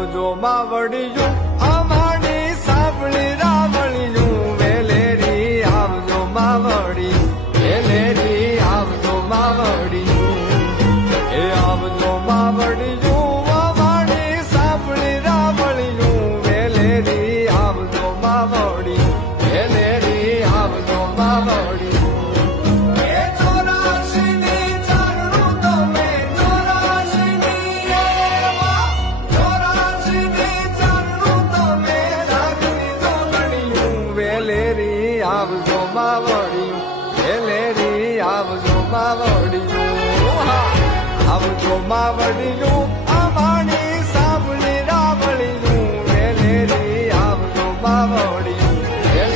આવજો માવડિયું અમારી સાંભળી રાવણિયું વેલેરી આવજો માવડી વેલેરી આવજો માવડી એ આવજો માવડિયું અમારી સાંભળી રાવળિયું વેલેરી આવજો માવડી વેલેરી આવજો માવડી લેરી આવજો માવડિયું હે લેરી આવજો માવડિયું આવજો માવડિયું અમાણી સાંભળી રાવળિયું હે લેરી આવજો માવડિયું હે